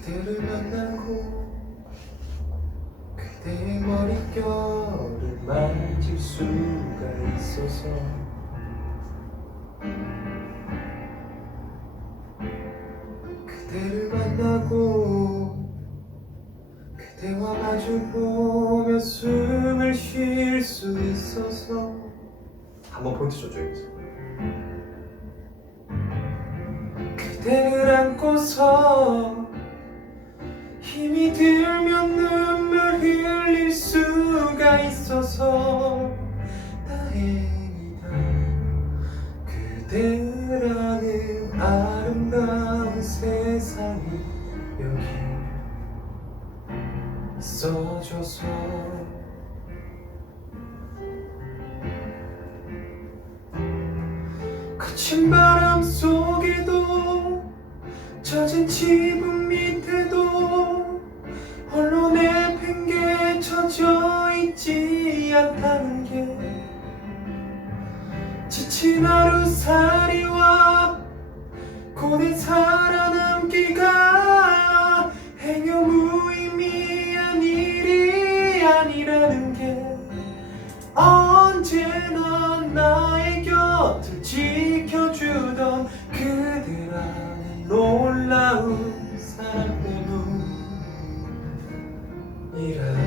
그대를 만나고 그대의 머릿결을 만질 수가 있어서 그대를 만나고 그대와 마주보며 숨을 쉴 수 있어서 한번 포인트 줘줘야겠어 그대를 안고서 힘이 들면 눈물 흘릴 수가 있어서 다행이다. 그대라는 아름다운 세상이 여기 있어줘서 거친 바람 속에도 젖은 지붕 밑에도 지친 하루살이와 고된 살아남기가 행여 무의미한 일이 아니라는 게 언제나 나의 곁을 지켜주던 그대라 놀라운 사랑 때문이라.